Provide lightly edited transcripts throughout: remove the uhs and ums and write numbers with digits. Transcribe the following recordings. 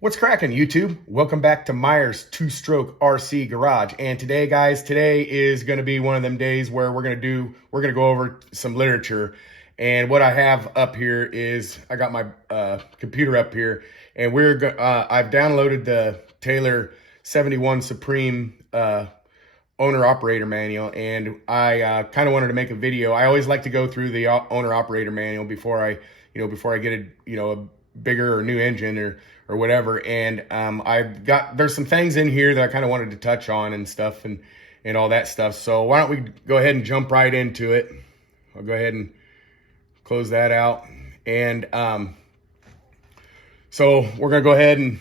What's cracking, YouTube? Welcome back to Myers Two-Stroke RC Garage. And today, guys, today is going to be one of them days where we're going to go over some literature. And what I have up here is I got my computer up here, and I've downloaded the Taylor 71 Supreme owner operator manual, and I kind of wanted to make a video. I always like to go through the owner operator manual before I get a bigger or new engine or whatever. And there's some things in here that I kind of wanted to touch on and stuff and all that stuff. So why don't we go ahead and jump right into it. I'll go ahead and close that out. And so we're gonna go ahead and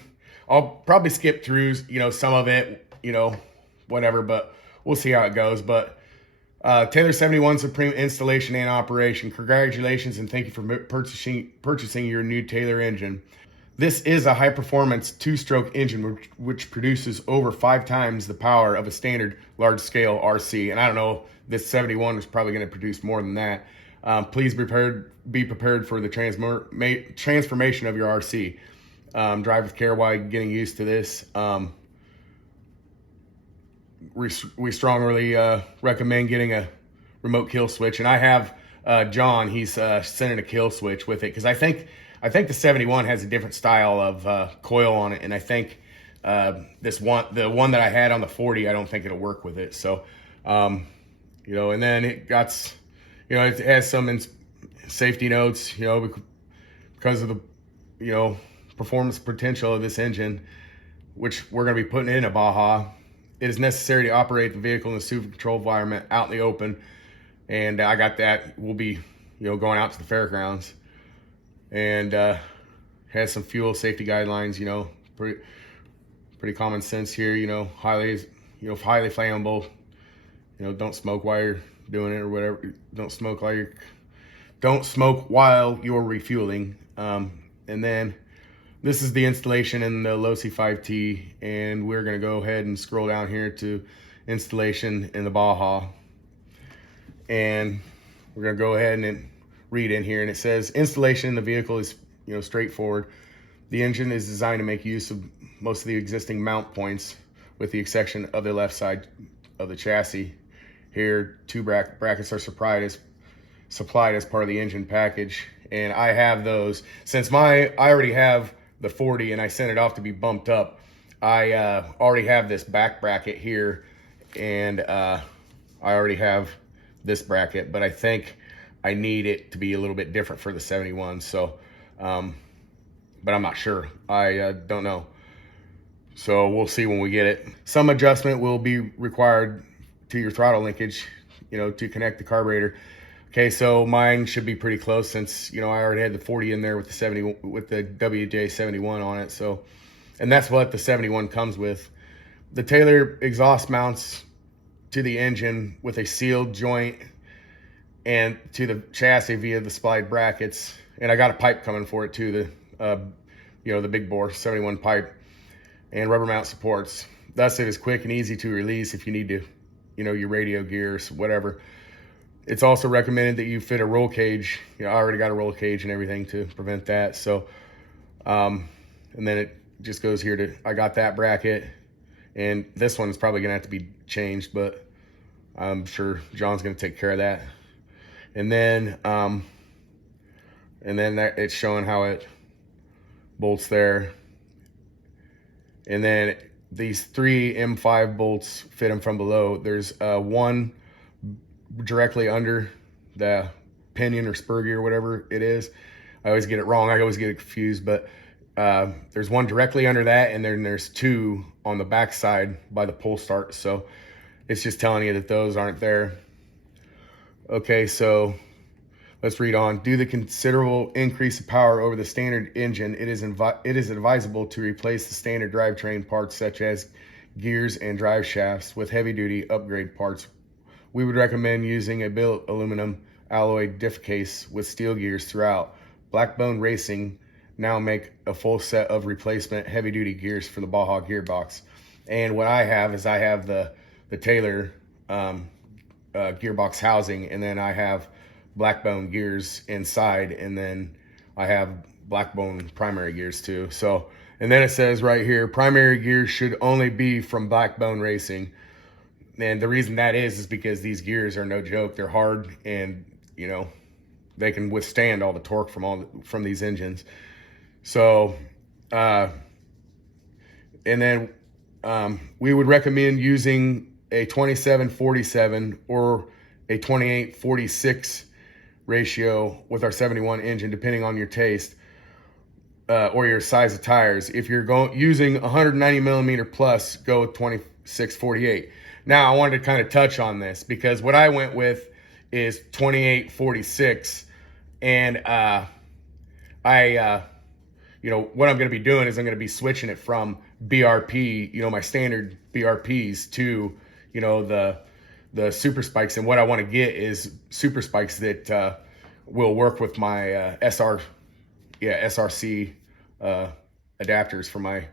I'll probably skip through some of it, whatever, but we'll see how it goes. But Taylor 71 Supreme installation and operation. Congratulations and thank you for purchasing your new Taylor engine. This is a high-performance two-stroke engine which produces over 5 times the power of a standard large-scale RC. And I don't know, this 71 is probably going to produce more than that. Please be prepared for the transformation of your RC. Drive with care while getting used to this. We strongly recommend getting a remote kill switch, and I have John. He's sending a kill switch with it because I think the 71 has a different style of coil on it, and I think the one that I had on the 40, I don't think it'll work with it. So, and then it has some safety notes, because of the performance potential of this engine, which we're going to be putting in a Baja. It is necessary to operate the vehicle in a super controlled environment out in the open. And I got that. We'll be, going out to the fairgrounds. And has some fuel safety guidelines, pretty common sense here, highly flammable. Don't smoke while you're doing it or whatever. Don't smoke while you're refueling. And then this is the installation in the Losi 5T, and we're going to go ahead and scroll down here to installation in the Baja. And we're going to go ahead and read in here, and it says installation in the vehicle is straightforward. The engine is designed to make use of most of the existing mount points, with the exception of the left side of the chassis. Here, 2 brackets are supplied as part of the engine package, and I have those. Since I already have the 40 and I sent it off to be bumped up, I already have this back bracket here, and I already have this bracket, but I think I need it to be a little bit different for the 71. So, but I'm not sure. I don't know. So we'll see when we get it. Some adjustment will be required to your throttle linkage, to connect the carburetor. Okay, so mine should be pretty close since, I already had the 40 in there with the WJ71 on it. So, and that's what the 71 comes with. The Taylor exhaust mounts to the engine with a sealed joint and to the chassis via the supplied brackets. And I got a pipe coming for it too, the big bore 71 pipe, and rubber mount supports. Thus, it is quick and easy to release if you need to, your radio gears, whatever. It's also recommended that you fit a roll cage. I already got a roll cage and everything to prevent that. So, and then it just goes here I got that bracket, and this one's probably gonna have to be changed, but I'm sure John's gonna take care of that. And then it's showing how it bolts there. And then these 3 M5 bolts fit them from below. There's one directly under the pinion or spur gear, whatever it is. I always get it wrong. I always get it confused, but there's one directly under that, and then there's 2 on the back side by the pull start. So it's just telling you that those aren't there. Okay, so let's read on. Due to the considerable increase of power over the standard engine, it is advisable to replace the standard drivetrain parts such as gears and drive shafts with heavy-duty upgrade parts. We would recommend using a billet aluminum alloy diff case with steel gears throughout. Blackbone Racing now make a full set of replacement heavy-duty gears for the Baja gearbox. And what I have is I have the Taylor gearbox housing, and then I have Blackbone gears inside, and then I have Blackbone primary gears too. So And then it says right here, primary gears should only be from Blackbone Racing. And the reason that is because these gears are no joke. They're hard, and they can withstand all the torque from these engines. So, and then we would recommend using a 27-47 or a 28-46 ratio with our 71 engine, depending on your taste or your size of tires. If you're using 190 millimeter plus, go with 26-48. Now, I wanted to kind of touch on this because what I went with is 28-46, and what I'm going to be doing is I'm going to be switching it from BRP, my standard BRPs, to the super spikes. And what I want to get is super spikes that will work with my SRC adapters for my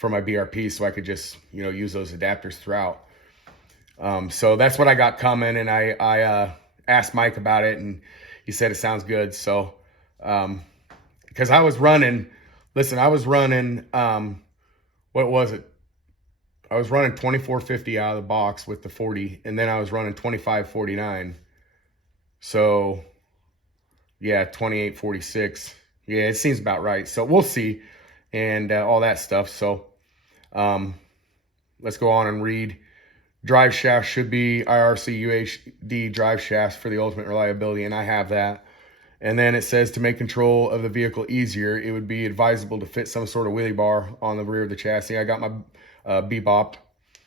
BRP, so I could just use those adapters throughout. So that's what I got coming, and I asked Mike about it, and he said it sounds good. So because I was running, what was it? I was running 2450 out of the box with the 40, and then I was running 2549. So yeah, 2846. Yeah, it seems about right. So we'll see, and all that stuff. So let's go on and read. Drive shaft should be IRC UHD drive shafts for the ultimate reliability, and I have that. And then it says to make control of the vehicle easier, it would be advisable to fit some sort of wheelie bar on the rear of the chassis. I got my Bebop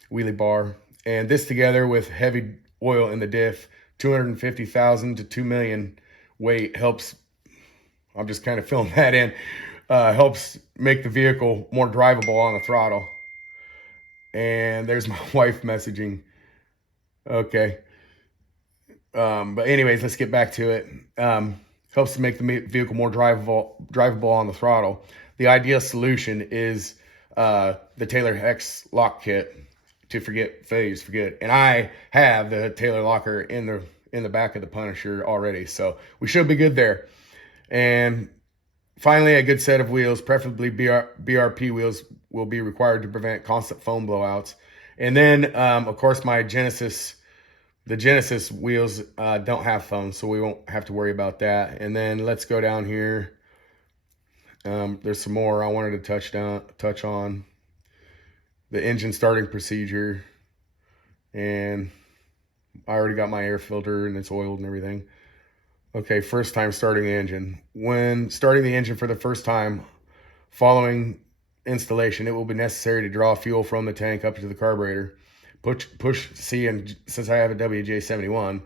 wheelie bar, and this together with heavy oil in the diff, 250,000 to 2 million weight helps. I'm just kind of filling that in. Helps make the vehicle more drivable on the throttle. And there's my wife messaging. Okay. But anyways, let's get back to it. Helps to make the vehicle more drivable on the throttle. The ideal solution is the Taylor Hex lock kit. To forget failures, forget. And I have the Taylor locker in the back of the Punisher already, so we should be good there. And finally, a good set of wheels, preferably BRP wheels, will be required to prevent constant foam blowouts. And then, of course, the Genesis wheels don't have foam, so we won't have to worry about that. And then let's go down here. There's some more I wanted to touch on. The engine starting procedure. And I already got my air filter, and it's oiled and everything. Okay, first time starting the engine. When starting the engine for the first time following installation, it will be necessary to draw fuel from the tank up to the carburetor. Push C, and since I have a WJ71,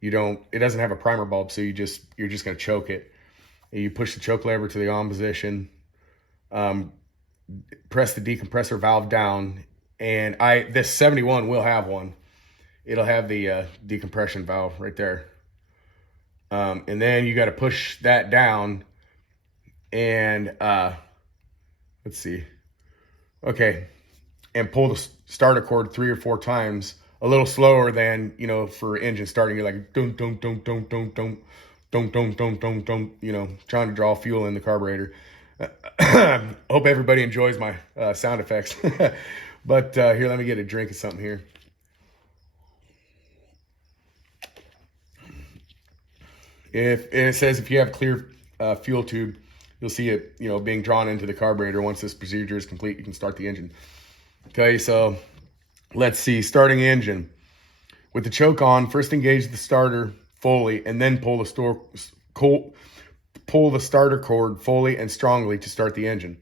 it doesn't have a primer bulb, so you're just going to choke it. You push the choke lever to the on position, press the decompressor valve down, and this 71 will have one. It'll have the decompression valve right there. And then you got to push that down, and let's see. Okay. And pull the starter cord 3 or 4 times, a little slower than, for engine starting. You're like, dum, dum, dum, dum, dum, dum, dum, dum, dum, dum, dum, trying to draw fuel in the carburetor. Hope everybody enjoys my sound effects. But here, let me get a drink of something here. It says if you have clear fuel tube, you'll see it, being drawn into the carburetor. Once this procedure is complete, you can start the engine. Okay, so let's see. Starting engine. With the choke on, first engage the starter fully, and then pull the starter cord fully and strongly to start the engine.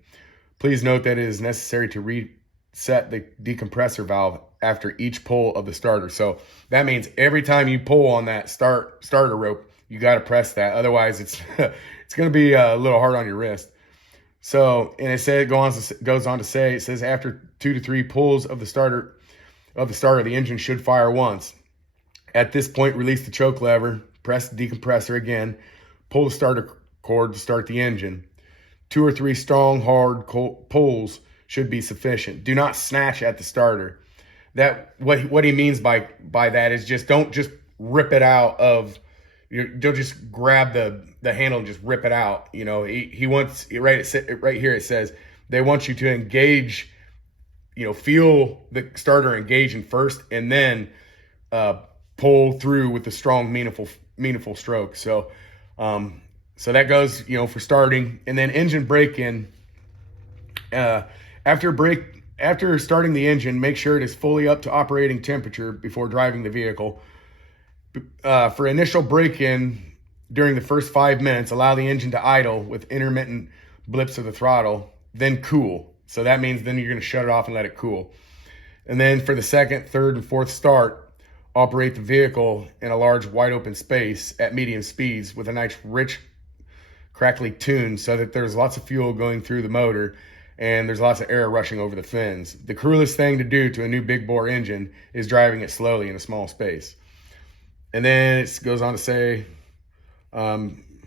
Please note that it is necessary to reset the decompressor valve after each pull of the starter. So that means every time you pull on that starter rope, you got to press that. Otherwise, it's it's going to be a little hard on your wrist. So, and it goes on to say, it says after 2 to 3 pulls of the starter, the engine should fire once. At this point, release the choke lever, press the decompressor again, pull the starter cord to start the engine. 2 or 3 strong, hard pulls should be sufficient. Do not snatch at the starter. What he means by that is don't just rip it out of They'll just grab the handle and just rip it out. You know, he wants right here. It says they want you to engage. You know, feel the starter engaging first, and then pull through with the strong, meaningful stroke. So, so that goes, you know, for starting, and then engine break in. After starting the engine, make sure it is fully up to operating temperature before driving the vehicle. For initial break-in during the first 5 minutes, allow the engine to idle with intermittent blips of the throttle, then cool. So that means then you're going to shut it off and let it cool. And then for the second, third, and fourth start, operate the vehicle in a large, wide open space at medium speeds with a nice, rich, crackly tune so that there's lots of fuel going through the motor and there's lots of air rushing over the fins. The cruelest thing to do to a new big bore engine is driving it slowly in a small space. And then it goes on to say,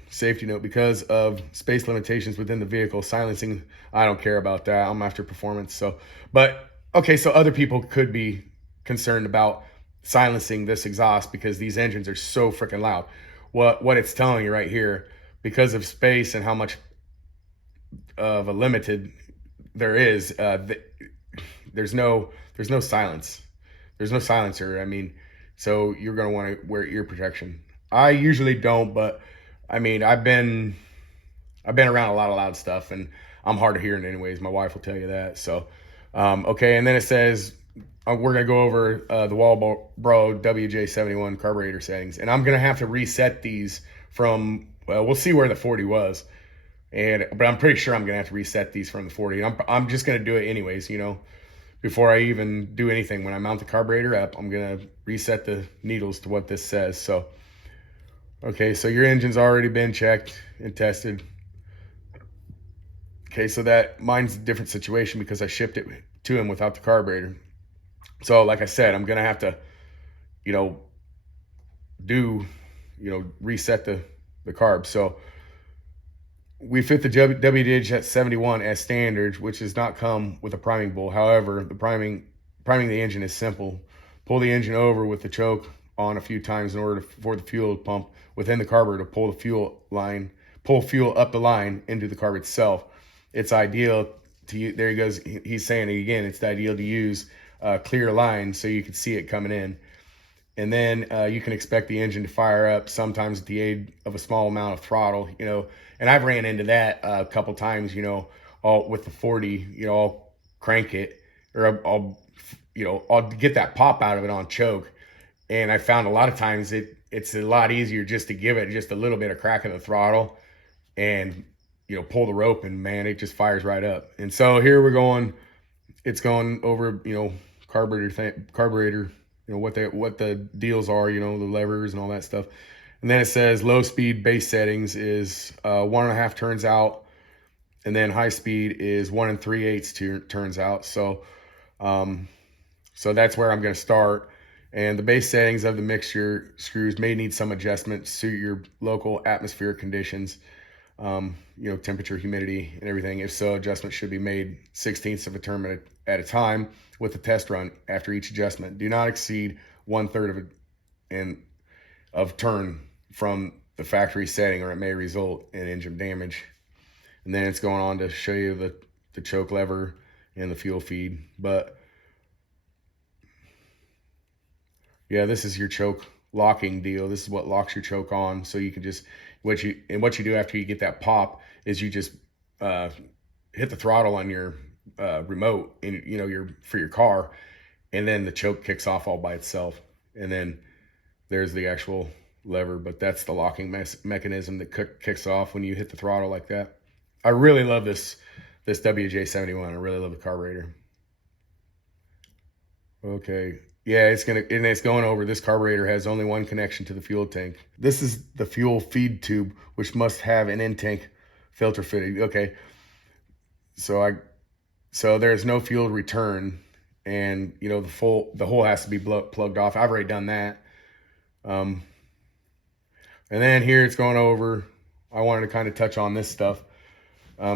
safety note, because of space limitations within the vehicle, silencing, I don't care about that. I'm after performance. So, but okay, so other people could be concerned about silencing this exhaust because these engines are so freaking loud. What it's telling you right here, because of space and how much of a limited there is, there's no silence. There's no silencer. I mean, so you're going to want to wear ear protection. I usually don't, but I mean, I've been around a lot of loud stuff, and I'm hard of hearing anyways. My wife will tell you that. So, okay. And then it says, we're going to go over the Walbro WJ71 carburetor settings, and I'm going to have to reset these from, well, we'll see where the 40 was. But I'm pretty sure I'm going to have to reset these from the 40. And I'm just going to do it anyways, you know. Before I even do anything, when I mount the carburetor up, I'm going to reset the needles to what this says. So, okay, so your engine's already been checked and tested. Okay, so mine's a different situation because I shipped it to him without the carburetor. So, like I said, I'm going to have to, you know, reset the carb. So, we fit the WJ71 as standard, which does not come with a priming bowl. However, the priming the engine is simple. Pull the engine over with the choke on a few times in order for the fuel pump within the carburetor to pull fuel up the line into the carb itself. It's ideal to there he goes. He's saying it again. It's ideal to use a clear line so you can see it coming in. And then you can expect the engine to fire up sometimes with the aid of a small amount of throttle, you know. And I've ran into that a couple times, you know, all with the 40, you know, I'll crank it, or I'll get that pop out of it on choke. And I found a lot of times it's a lot easier just to give it just a little bit of crack in the throttle and, you know, pull the rope, and man, it just fires right up. And so here we're going, it's going over, you know, carburetor, you know, what the deals are, you know, the levers and all that stuff. And then it says low speed base settings is 1.5 turns out, and then high speed is 1 3/8 turns out. So, so that's where I'm going to start. And the base settings of the mixture screws may need some adjustment to suit your local atmospheric conditions, you know, temperature, humidity, and everything. If so, adjustments should be made 1/16 of a turn at a time with a test run after each adjustment. Do not exceed 1/3 of turn from the factory setting, or it may result in engine damage. And then it's going on to show you the choke lever and the fuel feed. But yeah, this is your choke locking deal. This is what locks your choke on. So you can just, what you do after you get that pop is you just hit the throttle on your remote, and you know, for your car, and then the choke kicks off all by itself. And then there's the actual lever, but that's the locking mechanism that kicks off when you hit the throttle like that. I really love this WJ71. I really love the carburetor. Okay, yeah, it's going over. This carburetor has only one connection to the fuel tank. This is the fuel feed tube, which must have an in-tank filter fitted. Okay, so there's no fuel return, and you know, the hole has to be plugged off. I've already done that. And then here it's going over, I wanted to kind of touch on this stuff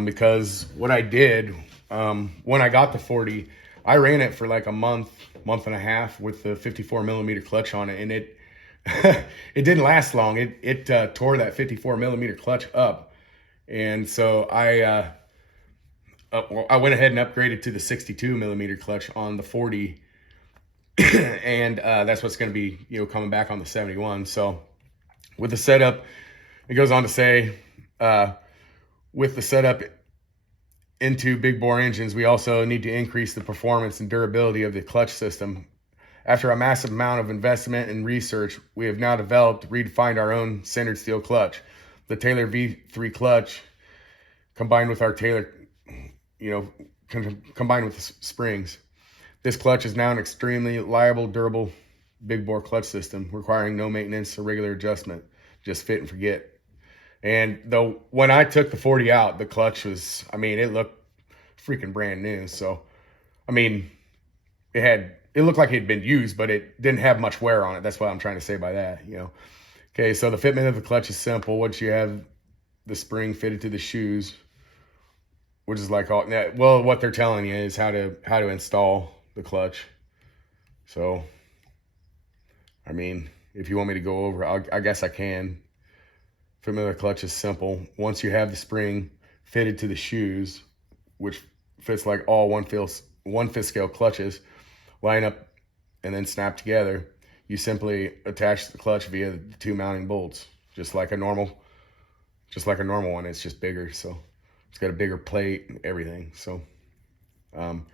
because what I did when I got the 40, I ran it for like a month and a half with the 54 millimeter clutch on it, and it didn't last long. It tore that 54 millimeter clutch up. And so I went ahead and upgraded to the 62 millimeter clutch on the 40. And that's what's going to be, coming back on the 71. So with the setup, it goes on to say, with the setup into big bore engines, we also need to increase the performance and durability of the clutch system. After a massive amount of investment and research, we have now redefined our own centered steel clutch. The Taylor V3 clutch, combined with our Taylor, combined with the springs. This clutch is now an extremely reliable, durable, big bore clutch system, requiring no maintenance or regular adjustment. Just fit and forget. And though when I took the 40 out, the clutch was, it looked freaking brand new. So, it looked like it had been used, but it didn't have much wear on it. That's what I'm trying to say by that, Okay, so the fitment of the clutch is simple. Once you have the spring fitted to the shoes, which is like what they're telling you is how to install the clutch. So, if you want me to go over, I guess I can. Fitment of the clutch is simple. Once you have the spring fitted to the shoes, which fits like all one fifth scale clutches, line up and then snap together, you simply attach the clutch via the two mounting bolts, just like a normal one. It's just bigger, so it's got a bigger plate and everything. So, and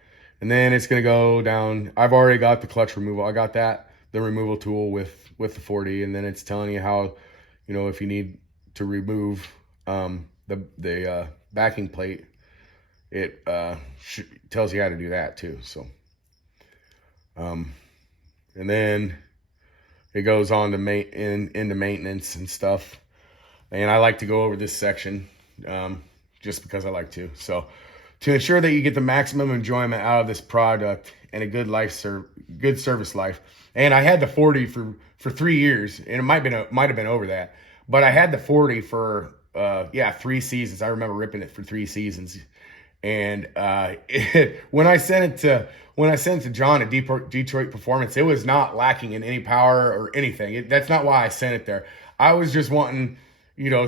then it's gonna go down. I've already got the clutch removal. I got the removal tool with the 40, and then it's telling you how, if you need to remove the backing plate, it tells you how to do that too. So, and then it goes on to into maintenance and stuff. And I like to go over this section just because I like to. So, to ensure that you get the maximum enjoyment out of this product and a good service life. And I had the 40 for 3 years, and it might have been over that, but I had the 40 for 3 seasons. I remember ripping it for 3 seasons. And when I sent it to John at Detroit Performance, it was not lacking in any power or anything. That's not why I sent it there. I was just wanting,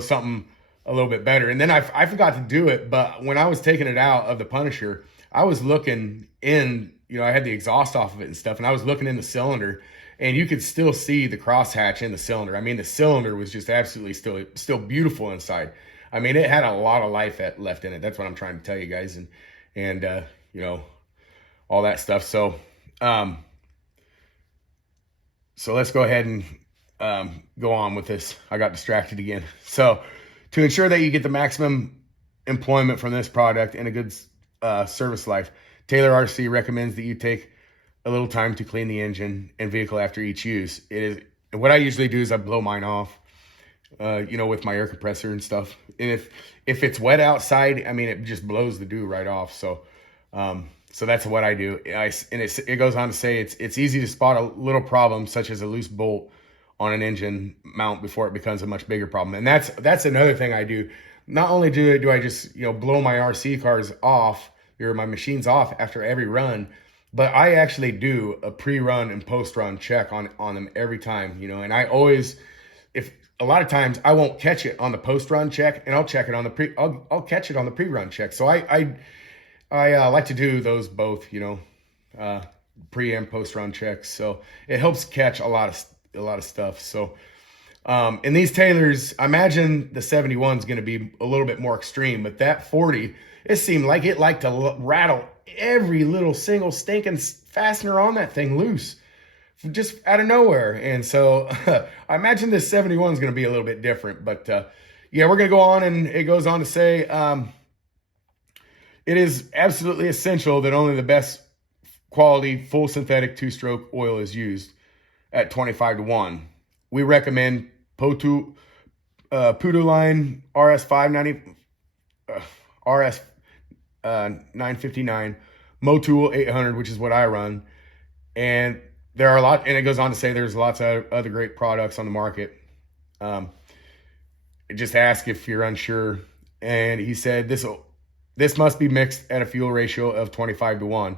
something a little bit better. And then I forgot to do it, but when I was taking it out of the Punisher, I was looking in, I had the exhaust off of it and stuff, and I was looking in the cylinder, and you could still see the crosshatch in the cylinder. The cylinder was just absolutely still beautiful inside. It had a lot of life left in it. That's what I'm trying to tell you guys, and all that stuff. So, so let's go ahead and go on with this. I got distracted again. So, to ensure that you get the maximum employment from this product and a good service life, Taylor RC recommends that you take a little time to clean the engine and vehicle after each use. What I usually do is I blow mine off, with my air compressor and stuff. And if it's wet outside, it just blows the dew right off. So, so that's what I do. It goes on to say it's easy to spot a little problem such as a loose bolt on an engine mount before it becomes a much bigger problem. And that's another thing I do. Not only do I just blow my RC cars off or my machines off after every run, but I actually do a pre-run and post-run check on them every time. And I always, if a lot of times I won't catch it on the post-run check, and I'll check it on the I'll catch it on the pre-run check. So I like to do those both, pre and post-run checks. So it helps catch a lot of stuff. So, in these Taylors, I imagine the 71 is going to be a little bit more extreme, but that 40, it seemed like it liked to rattle every little single stinking fastener on that thing loose, just out of nowhere. And so I imagine this 71 is going to be a little bit different, but we're going to go on, and it goes on to say, it is absolutely essential that only the best quality full synthetic 2-stroke oil is used at 25-1. We recommend Pudu Line RS 590, RS 959, Motul 800, which is what I run. And there are and it goes on to say there's lots of other great products on the market. Just ask if you're unsure. And he said this must be mixed at a fuel ratio of 25-1.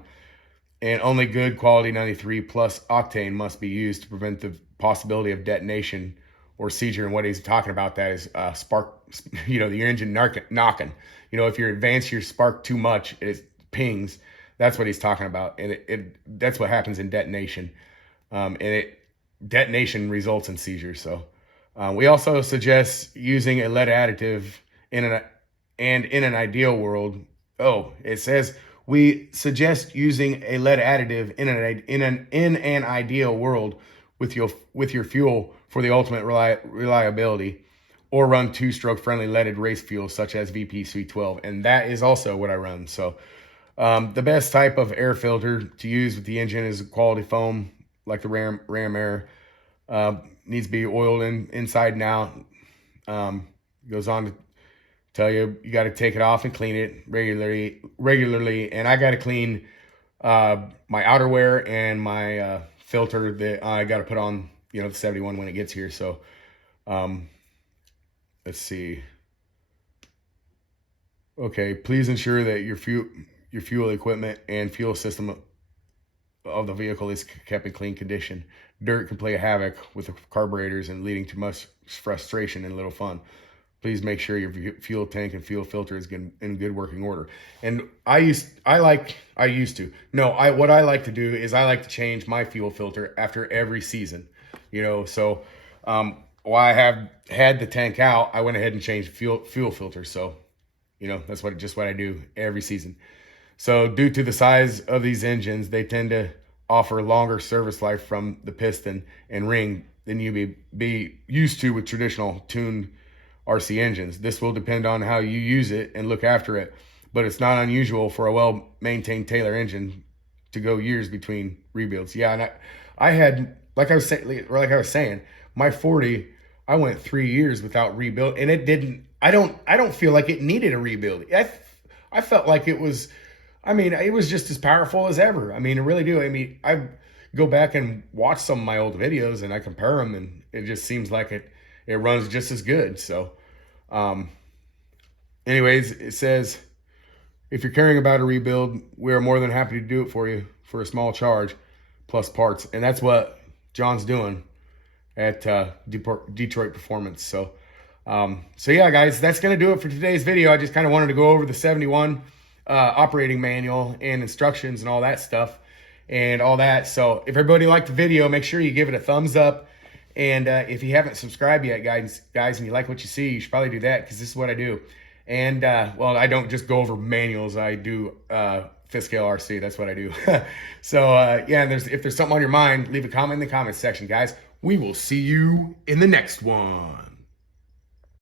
and only good quality 93 plus octane must be used to prevent the possibility of detonation or seizure. And what he's talking about, that is spark, the engine knocking. If you advance your spark too much, it pings. That's what he's talking about, and that's what happens in detonation. Detonation results in seizures. So we also suggest using a lead additive in an ideal world. It says we suggest using a lead additive in an ideal world with your fuel for the ultimate reliability, or run 2-stroke friendly leaded race fuel such as VP 312, and that is also what I run. So the best type of air filter to use with the engine is a quality foam like the Ram Air. Needs to be oiled inside and out. Goes on to tell you got to take it off and clean it regularly. And I got to clean my outerwear and my filter that I got to put on, the 71 when it gets here. So let's see. Okay, please ensure that your fuel equipment and fuel system of the vehicle is kept in clean condition. Dirt can play havoc with the carburetors and leading to much frustration and little fun. Please make sure your fuel tank and fuel filter is in good working order. And what I like to do is I like to change my fuel filter after every season. So while I have had the tank out, I went ahead and changed fuel filter. So that's what I do every season. So due to the size of these engines, they tend to offer longer service life from the piston and ring than you be used to with traditional tuned RC engines. This will depend on how you use it and look after it, but it's not unusual for a well-maintained Taylor engine to go years between rebuilds. Yeah, and I had, like I was saying, my 40, I went 3 years without rebuild, and it didn't. I don't feel like it needed a rebuild. I felt like it was. It was just as powerful as ever. I really do. I go back and watch some of my old videos and I compare them, and it just seems like it runs just as good. So, anyways, it says, if you're caring about a rebuild, we are more than happy to do it for you for a small charge plus parts. And that's what John's doing at Detroit Performance. So yeah, guys, that's going to do it for today's video. I just kind of wanted to go over the 71 operating manual and instructions and all that stuff and all that. So if everybody liked the video, make sure you give it a thumbs up. And if you haven't subscribed yet, guys, and you like what you see, you should probably do that, because this is what I do. And I don't just go over manuals. I do fifth scale RC. That's what I do. So yeah, and if there's something on your mind, leave a comment in the comments section, guys. We will see you in the next one.